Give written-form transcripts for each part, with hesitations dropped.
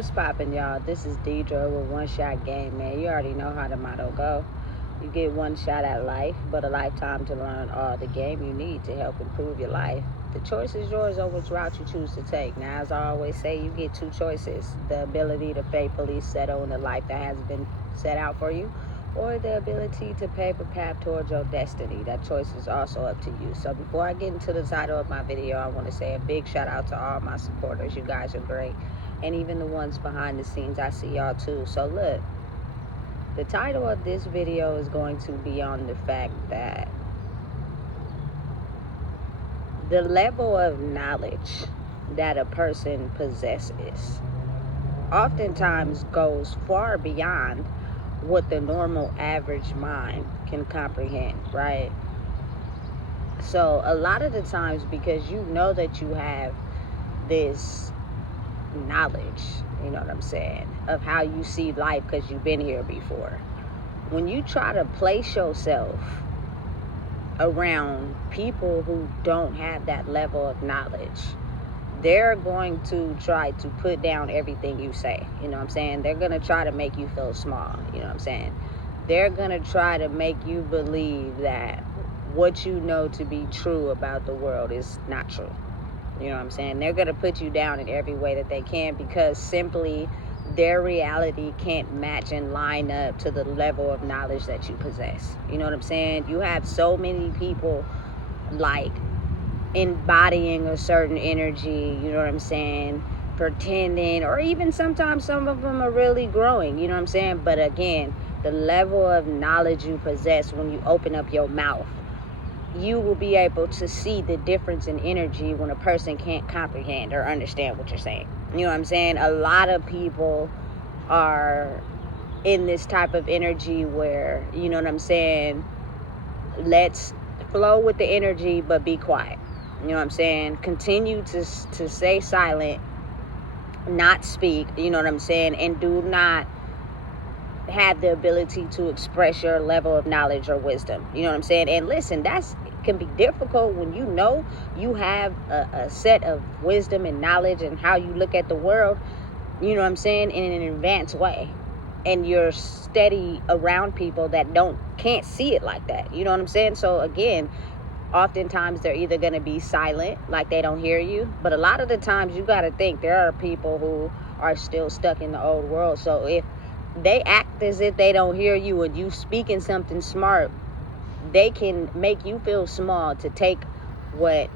What's poppin', y'all? This is Deidre with One Shot Game, man. You already know how the motto go. You get one shot at life, but a lifetime to learn all the game you need to help improve your life. The choice is yours on which route you choose to take. Now, as I always say, you get two choices. The ability to faithfully settle in the life that has been set out for you, or the ability to pave a path towards your destiny. That choice is also up to you. So before I get into the title of my video, I want to say a big shout out to all my supporters. You guys are great. And even the ones behind the scenes, I see y'all too. So look, the title of this video is going to be on the fact that the level of knowledge that a person possesses oftentimes goes far beyond what the normal average mind can comprehend, right? So a lot of the times, because you know that you have this knowledge, you know what I'm saying, of how you see life because you've been here before, when you try to place yourself around people who don't have that level of knowledge, they're going to try to put down everything you say. You know what I'm saying? They're going to try to make you feel small. You know what I'm saying? They're going to try to make you believe that what you know to be true about the world is not true. You know what I'm saying? They're going to put you down in every way that they can, because simply their reality can't match and line up to the level of knowledge that you possess. You know what I'm saying? You have so many people like embodying a certain energy, you know what I'm saying, pretending, or even sometimes some of them are really growing, you know what I'm saying? But again, the level of knowledge you possess, when you open up your mouth, you will be able to see the difference in energy when a person can't comprehend or understand what you're saying. You know what I'm saying? A lot of people are in this type of energy where, you know what I'm saying, let's flow with the energy but be quiet. You know what I'm saying? Continue to stay silent, not speak, you know what I'm saying, and do not have the ability to express your level of knowledge or wisdom. You know what I'm saying? And listen, that's can be difficult when you know you have a set of wisdom and knowledge and how you look at the world, you know what I'm saying, in an advanced way, and you're steady around people that can't see it like that. You know what I'm saying? So again, oftentimes they're either going to be silent, like they don't hear you, but a lot of the times you got to think there are people who are still stuck in the old world. So if they act as if they don't hear you and you speaking something smart, they can make you feel small to take what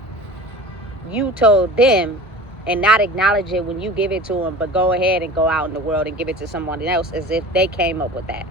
you told them and not acknowledge it when you give it to them, but go ahead and go out in the world and give it to someone else as if they came up with that,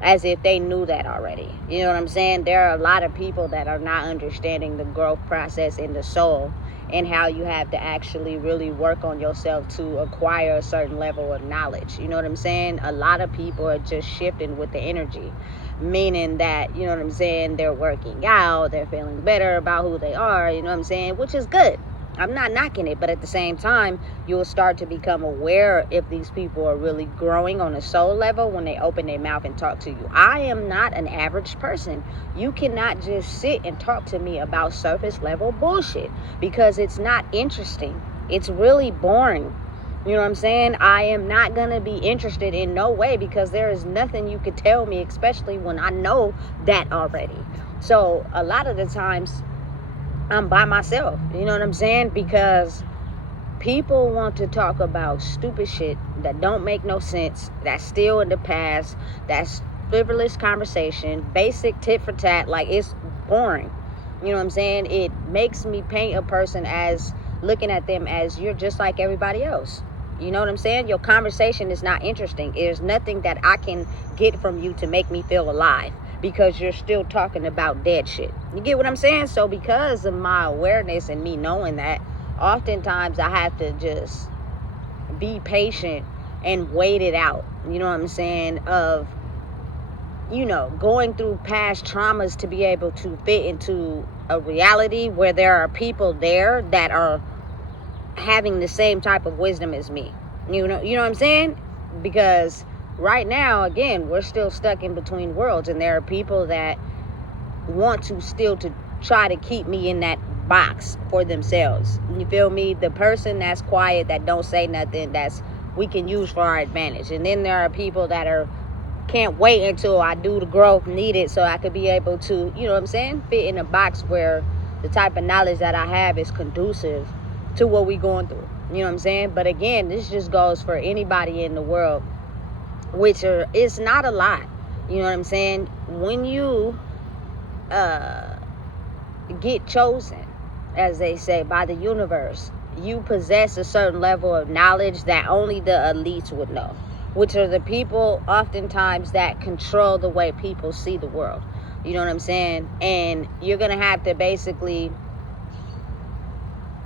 as if they knew that already. You know what I'm saying? There are a lot of people that are not understanding the growth process in the soul and how you have to actually really work on yourself to acquire a certain level of knowledge. You know what I'm saying? A lot of people are just shifting with the energy, meaning that, you know what I'm saying, they're working out, they're feeling better about who they are, you know what I'm saying, which is good. I'm not knocking it, but at the same time, you'll start to become aware if these people are really growing on a soul level when they open their mouth and talk to you. I am not an average person. You cannot just sit and talk to me about surface level bullshit, because it's not interesting. It's really boring. You know what I'm saying? I am not going to be interested in no way, because there is nothing you could tell me, especially when I know that already. So a lot of the times I'm by myself, you know what I'm saying? Because people want to talk about stupid shit that don't make no sense, that's still in the past, that's frivolous conversation, basic tit for tat, like it's boring. You know what I'm saying? It makes me paint a person as looking at them as you're just like everybody else. You know what I'm saying? Your conversation is not interesting. There's nothing that I can get from you to make me feel alive, because you're still talking about dead shit. You get what I'm saying? So because of my awareness and me knowing that, oftentimes I have to just be patient and wait it out. You know what I'm saying? Of, you know, going through past traumas to be able to fit into a reality where there are people there that are having the same type of wisdom as me. You know what I'm saying? Because right now, again, we're still stuck in between worlds, and there are people that want to still to try to keep me in that box for themselves. You feel me? The person that's quiet, that don't say nothing, that's we can use for our advantage. And then there are people that can't wait until I do the growth needed so I could be able to, you know what I'm saying, fit in a box where the type of knowledge that I have is conducive to what we going through. You know what I'm saying? But again, this just goes for anybody in the world, which it's not a lot. You know what I'm saying? When you get chosen, as they say, by the universe, you possess a certain level of knowledge that only the elites would know, which are the people oftentimes that control the way people see the world. You know what I'm saying? And you're going to have to basically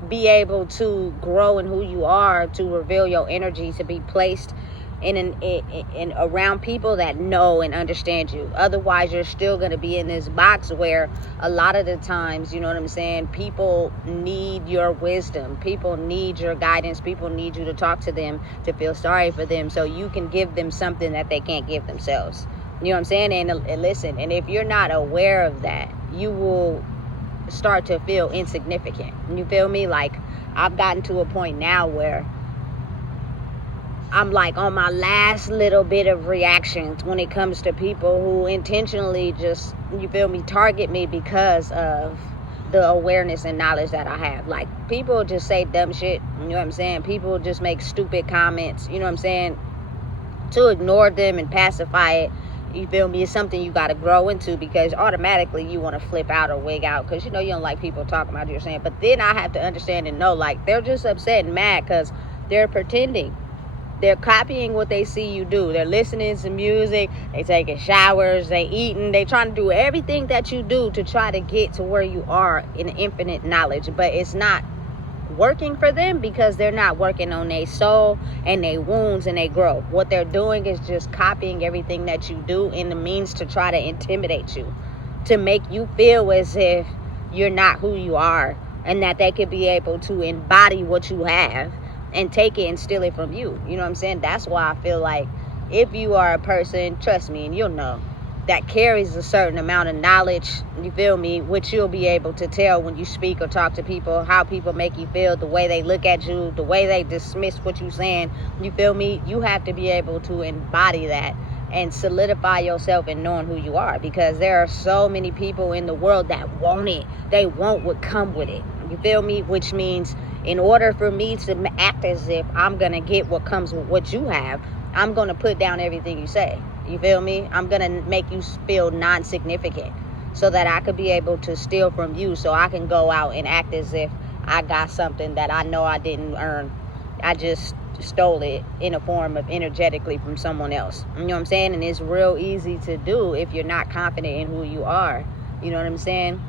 be able to grow in who you are, to reveal your energy, to be placed in around people that know and understand you. Otherwise, you're still going to be in this box where a lot of the times, you know what I'm saying, people need your wisdom, people need your guidance, people need you to talk to them, to feel sorry for them, so you can give them something that they can't give themselves. You know what I'm saying? And listen, and if you're not aware of that, you will start to feel insignificant. You feel me? Like, I've gotten to a point now where I'm like on my last little bit of reactions when it comes to people who intentionally just, you feel me, target me because of the awareness and knowledge that I have. Like, people just say dumb shit, you know what I'm saying? People just make stupid comments, you know what I'm saying? To ignore them and pacify it, you feel me, it's something you got to grow into, because automatically you want to flip out or wig out because, you know, you don't like people talking about you, saying. But then I have to understand and know, like, they're just upset and mad because they're pretending. They're copying what they see you do. They're listening to music, they taking showers, they eating, they trying to do everything that you do to try to get to where you are in infinite knowledge. But it's not working for them because they're not working on their soul and their wounds and their growth. What they're doing is just copying everything that you do in the means to try to intimidate you, to make you feel as if you're not who you are, and that they could be able to embody what you have and take it and steal it from you. You know what I'm saying? That's why I feel like if you are a person, trust me, and you'll know, that carries a certain amount of knowledge, you feel me, which you'll be able to tell when you speak or talk to people, how people make you feel, the way they look at you, the way they dismiss what you're saying, you feel me? You have to be able to embody that and solidify yourself in knowing who you are, because there are so many people in the world that want it. They want what come with it. You feel me? Which means in order for me to act as if I'm going to get what comes with what you have, I'm going to put down everything you say. You feel me? I'm going to make you feel non-significant so that I could be able to steal from you, so I can go out and act as if I got something that I know I didn't earn. I just stole it in a form of energetically from someone else. You know what I'm saying? And it's real easy to do if you're not confident in who you are. You know what I'm saying?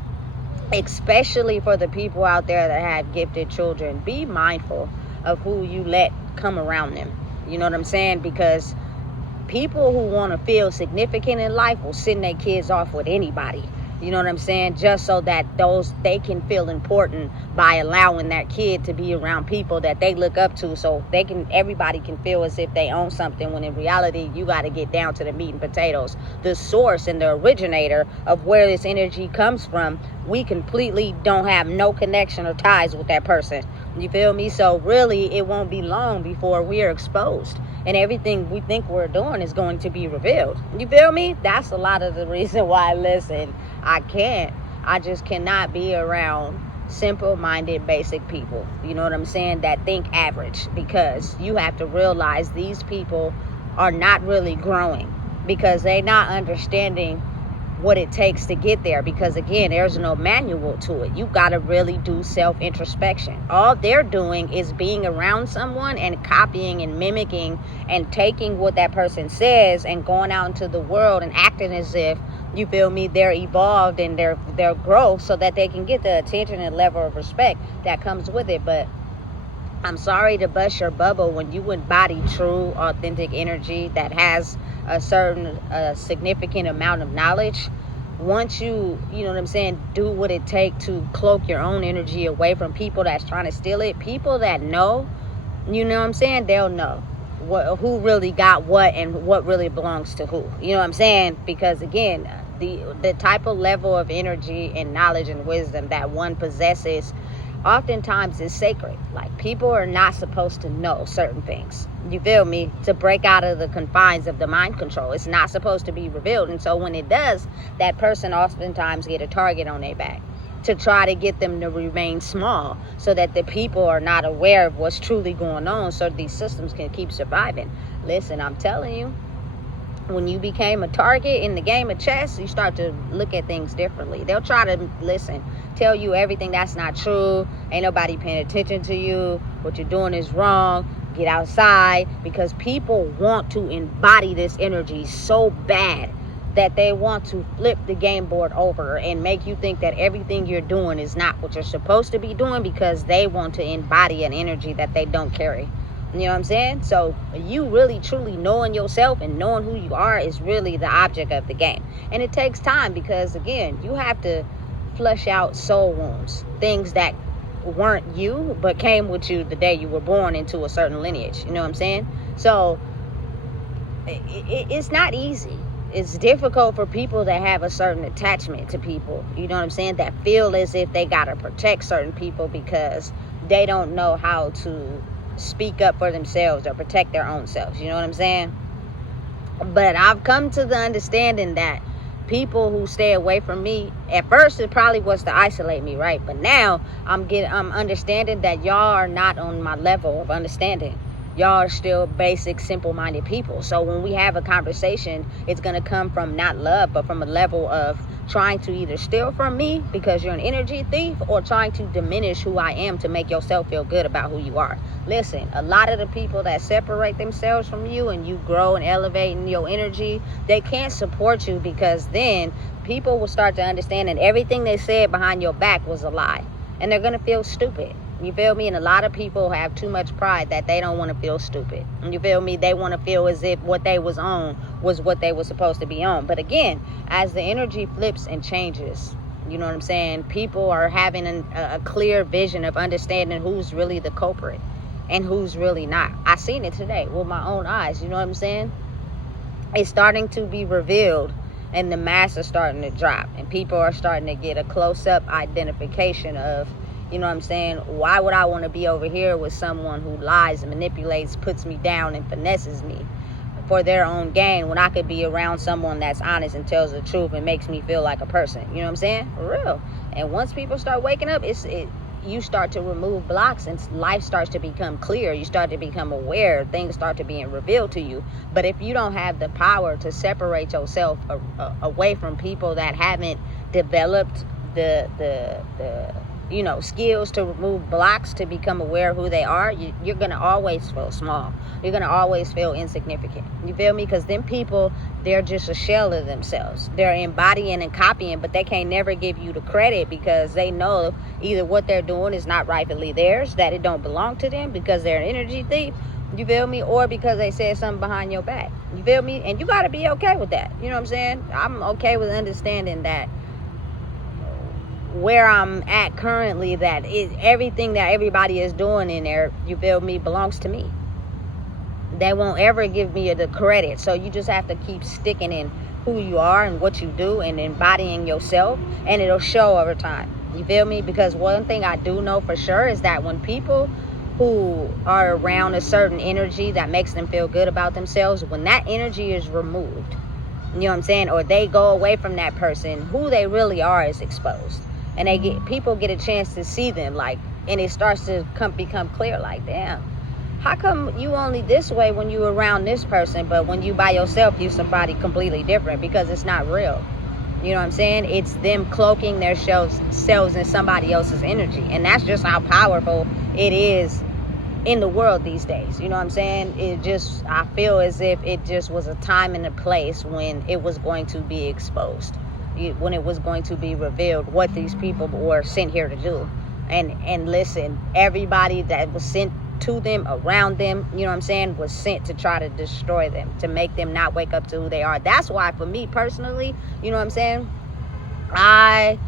Especially for the people out there that have gifted children, be mindful of who you let come around them. You know what I'm saying? Because people who want to feel significant in life will send their kids off with anybody. You know what I'm saying? Just so that they can feel important by allowing that kid to be around people that they look up to, so everybody can feel as if they own something, when in reality you got to get down to the meat and potatoes, the source and the originator of where this energy comes from. We completely don't have no connection or ties with that person. You feel me? So really, it won't be long before we are exposed, and everything we think we're doing is going to be revealed. You feel me? That's a lot of the reason why, listen, I just cannot be around simple-minded, basic people. You know what I'm saying? That think average, because you have to realize these people are not really growing because they're not understanding what it takes to get there, because again, there's no manual to it. You got to really do self-introspection. All they're doing is being around someone and copying and mimicking and taking what that person says and going out into the world and acting as if, you feel me, they're evolved in their growth, so that they can get the attention and level of respect that comes with it. But I'm sorry to bust your bubble, when you embody true, authentic energy that has a certain significant amount of knowledge, once you know what I'm saying, do what it takes to cloak your own energy away from people that's trying to steal it. People that know, you know what I'm saying, they'll know who really got what and what really belongs to who. You know what I'm saying? Because again, the type of level of energy and knowledge and wisdom that one possesses oftentimes is sacred. Like, people are not supposed to know certain things, you feel me, to break out of the confines of the mind control. It's not supposed to be revealed. And so when it does, that person oftentimes get a target on their back to try to get them to remain small, so that the people are not aware of what's truly going on, so these systems can keep surviving. Listen, I'm telling you, when you became a target in the game of chess, you start to look at things differently. They'll try to, tell you everything that's not true. Ain't nobody paying attention to you. What you're doing is wrong. Get outside. Because people want to embody this energy so bad that they want to flip the game board over and make you think that everything you're doing is not what you're supposed to be doing, because they want to embody an energy that they don't carry. You know what I'm saying? So you really truly knowing yourself and knowing who you are is really the object of the game. And it takes time, because again, you have to flush out soul wounds, things that weren't you but came with you the day you were born into a certain lineage. You know what I'm saying? So it's not easy. It's difficult for people that have a certain attachment to people, you know what I'm saying, that feel as if they gotta protect certain people because they don't know how to speak up for themselves or protect their own selves. You know what I'm saying? But I've come to the understanding that people who stay away from me, at first it probably was to isolate me, right? But now I'm understanding that y'all are not on my level of understanding. Y'all are still basic, simple-minded people. So when we have a conversation, it's going to come from not love, but from a level of trying to either steal from me because you're an energy thief, or trying to diminish who I am to make yourself feel good about who you are. Listen, a lot of the people that separate themselves from you and you grow and elevate in your energy, they can't support you, because then people will start to understand that everything they said behind your back was a lie. And they're going to feel stupid. You feel me? And a lot of people have too much pride that they don't want to feel stupid. You feel me? They want to feel as if what they was on was what they were supposed to be on. But again, as the energy flips and changes, you know what I'm saying, people are having a clear vision of understanding who's really the culprit and who's really not. I seen it today with my own eyes. You know what I'm saying? It's starting to be revealed, and the masks are starting to drop, and people are starting to get a close-up identification of, you know what I'm saying, why would I want to be over here with someone who lies and manipulates, puts me down and finesses me for their own gain, when I could be around someone that's honest and tells the truth and makes me feel like a person. You know what I'm saying? For real. And once people start waking up, you start to remove blocks and life starts to become clear. You start to become aware. Things start to being revealed to you. But if you don't have the power to separate yourself away from people that haven't developed the skills to remove blocks, to become aware of who they are, you're going to always feel small. You're going to always feel insignificant. You feel me? Because them people, they're just a shell of themselves. They're embodying and copying, but they can't never give you the credit, because they know either what they're doing is not rightfully theirs, that it don't belong to them because they're an energy thief. You feel me? Or because they said something behind your back. You feel me? And you got to be okay with that. You know what I'm saying? I'm okay with understanding that where I'm at currently, that everything that everybody is doing in there, you feel me, belongs to me. They won't ever give me the credit. So you just have to keep sticking in who you are and what you do and embodying yourself, and it'll show over time. You feel me? Because one thing I do know for sure is that when people who are around a certain energy that makes them feel good about themselves, when that energy is removed, you know what I'm saying, or they go away from that person, who they really are is exposed. And people get a chance to see them, like, and it starts to become clear, like, damn, how come you only this way when you around this person, but when you by yourself, you somebody completely different? Because it's not real. You know what I'm saying? It's them cloaking their selves in somebody else's energy. And that's just how powerful it is in the world these days. You know what I'm saying? I feel as if it just was a time and a place when it was going to be exposed, when it was going to be revealed what these people were sent here to do. And listen, everybody that was sent to them, around them, you know what I'm saying, was sent to try to destroy them, to make them not wake up to who they are. That's why, for me personally, you know what I'm saying, I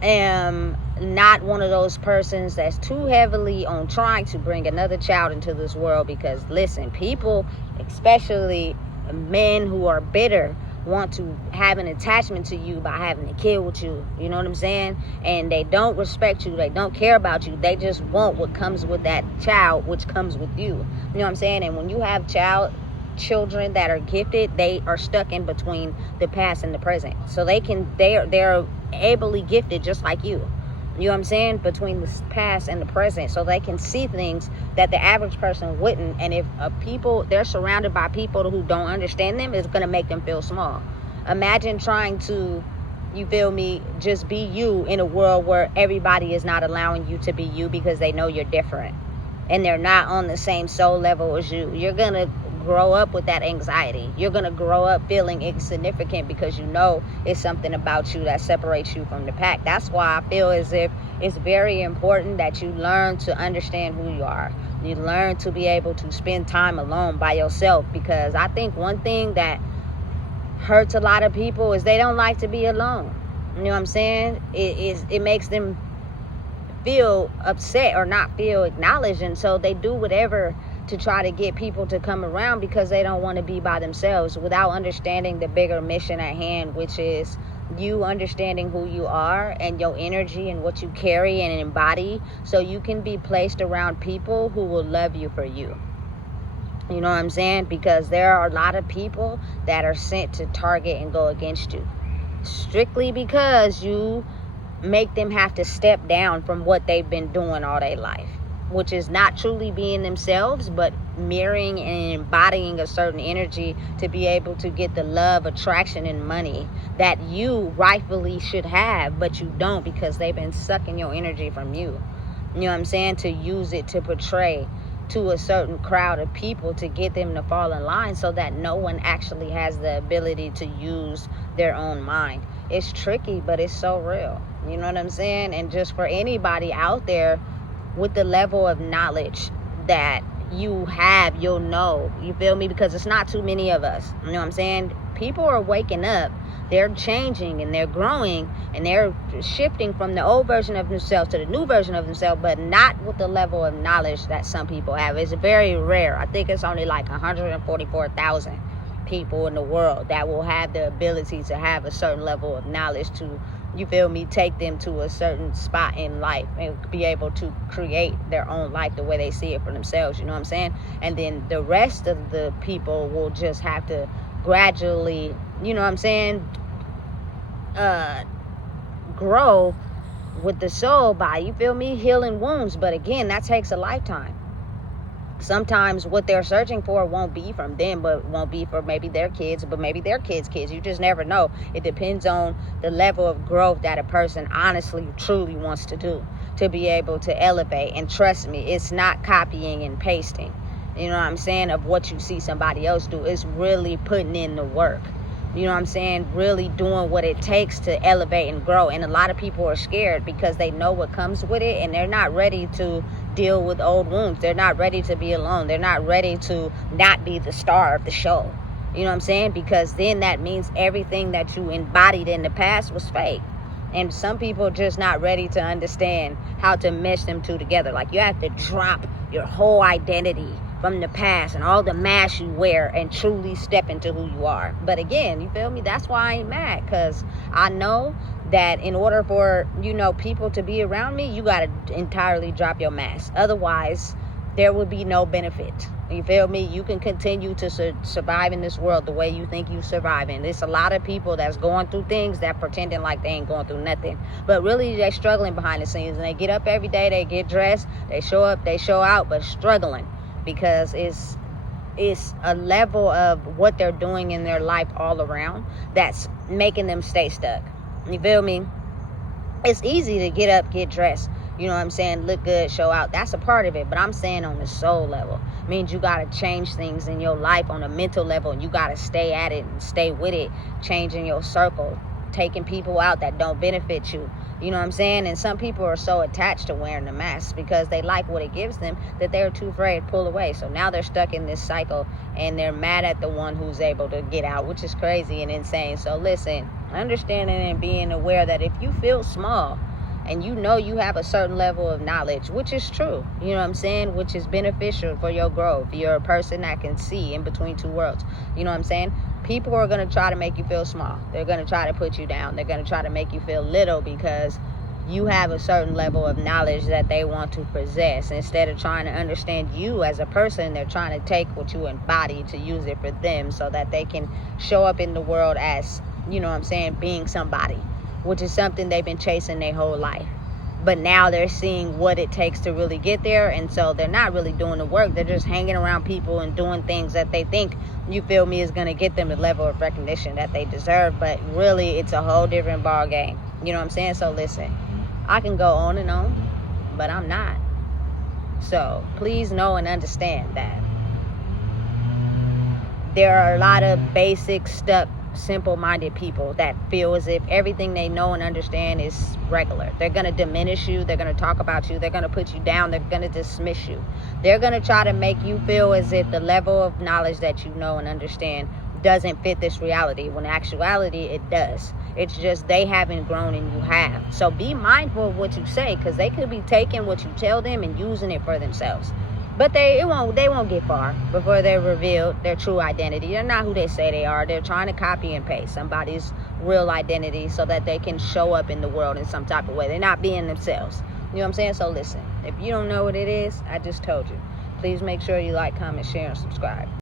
am not one of those persons that's too heavily on trying to bring another child into this world. Because listen, people, especially men who are bitter, want to have an attachment to you by having a kid with you. You know what I'm saying? And they don't respect you. They don't care about you. They just want what comes with that child, which comes with you. You know what I'm saying? And when you have children that are gifted, they are stuck in between the past and the present. So they're ably gifted just like you. You know what I'm saying? Between the past and the present. So they can see things that the average person wouldn't. And if they're surrounded by people who don't understand them, it's going to make them feel small. Imagine trying to, you feel me, just be you in a world where everybody is not allowing you to be you because they know you're different. And they're not on the same soul level as you. You're going to grow up with that anxiety. You're going to grow up feeling insignificant because you know it's something about you that separates you from the pack. That's why I feel as if it's very important that you learn to understand who you are. You learn to be able to spend time alone by yourself, because I think one thing that hurts a lot of people is they don't like to be alone. You know what I'm saying? It makes them feel upset or not feel acknowledged, and so they do whatever to try to get people to come around because they don't want to be by themselves, without understanding the bigger mission at hand, which is you understanding who you are and your energy and what you carry and embody, so you can be placed around people who will love you for you. You know what I'm saying? Because there are a lot of people that are sent to target and go against you strictly because you make them have to step down from what they've been doing all their life, which is not truly being themselves, but mirroring and embodying a certain energy to be able to get the love, attraction, and money that you rightfully should have, but you don't because they've been sucking your energy from you. You know what I'm saying? To use it to portray to a certain crowd of people to get them to fall in line so that no one actually has the ability to use their own mind. It's tricky, but it's so real. You know what I'm saying? And just for anybody out there with the level of knowledge that you have, you'll know. You feel me? Because it's not too many of us. You know what I'm saying? People are waking up. They're changing and they're growing and they're shifting from the old version of themselves to the new version of themselves, but not with the level of knowledge that some people have. It's very rare. I think it's only like 144,000 people in the world that will have the ability to have a certain level of knowledge to, you feel me, take them to a certain spot in life and be able to create their own life the way they see it for themselves. You know what I'm saying? And then the rest of the people will just have to gradually, you know what I'm saying, grow with the soul by, you feel me, healing wounds. But again, that takes a lifetime. Sometimes what they're searching for won't be from them, but won't be for maybe their kids, but maybe their kids' kids. You just never know. It depends on the level of growth that a person honestly, truly wants to do to be able to elevate. And trust me, it's not copying and pasting, you know what I'm saying, of what you see somebody else do. It's really putting in the work. You know what I'm saying? Really doing what it takes to elevate and grow. And a lot of people are scared because they know what comes with it and they're not ready to deal with old wounds. They're not ready to be alone. They're not ready to not be the star of the show. You know what I'm saying? Because then that means everything that you embodied in the past was fake. And some people are just not ready to understand how to mesh them two together. Like, you have to drop your whole identity from the past and all the masks you wear and truly step into who you are. But again, you feel me? That's why I ain't mad, because I know that in order for, you know, people to be around me, you got to entirely drop your mask. Otherwise, there will be no benefit. You feel me? You can continue to survive in this world the way you think you surviving. There's a lot of people that's going through things that pretending like they ain't going through nothing. But really, they're struggling behind the scenes. And they get up every day, they get dressed, they show up, they show out, but struggling. Because it's a level of what they're doing in their life all around that's making them stay stuck. You feel me? It's easy to get up, get dressed, you know what I'm saying, look good, show out. That's a part of it. But I'm saying on the soul level, it means you got to change things in your life on a mental level, and you got to stay at it and stay with it, changing your circle, taking people out that don't benefit you. You know what I'm saying? And some people are so attached to wearing the mask because they like what it gives them that they're too afraid to pull away. So now they're stuck in this cycle and they're mad at the one who's able to get out, which is crazy and insane. So listen, understanding and being aware that if you feel small, and you know you have a certain level of knowledge, which is true, you know what I'm saying, which is beneficial for your growth. You're a person that can see in between two worlds, you know what I'm saying. People are going to try to make you feel small. They're going to try to put you down. They're going to try to make you feel little because you have a certain level of knowledge that they want to possess. Instead of trying to understand you as a person, they're trying to take what you embody to use it for them so that they can show up in the world as, you know what I'm saying, being somebody, which is something they've been chasing their whole life. But now they're seeing what it takes to really get there, and so they're not really doing the work. They're just hanging around people and doing things that they think, you feel me, is going to get them the level of recognition that they deserve. But really, it's a whole different ball game. You know what I'm saying? So listen, I can go on and on, but I'm not. So please know and understand that there are a lot of basic, stuck, simple-minded people that feel as if everything they know and understand is regular. They're going to diminish you. They're going to talk about you. They're going to put you down. They're going to dismiss you. They're going to try to make you feel as if the level of knowledge that you know and understand doesn't fit this reality, when in actuality it does. It's just they haven't grown and you have. So be mindful of what you say, because they could be taking what you tell them and using it for themselves. But they won't get far before they're revealed their true identity. They're not who they say they are. They're trying to copy and paste somebody's real identity so that they can show up in the world in some type of way. They're not being themselves. You know what I'm saying? So listen, if you don't know what it is, I just told you. Please make sure you like, comment, share, and subscribe.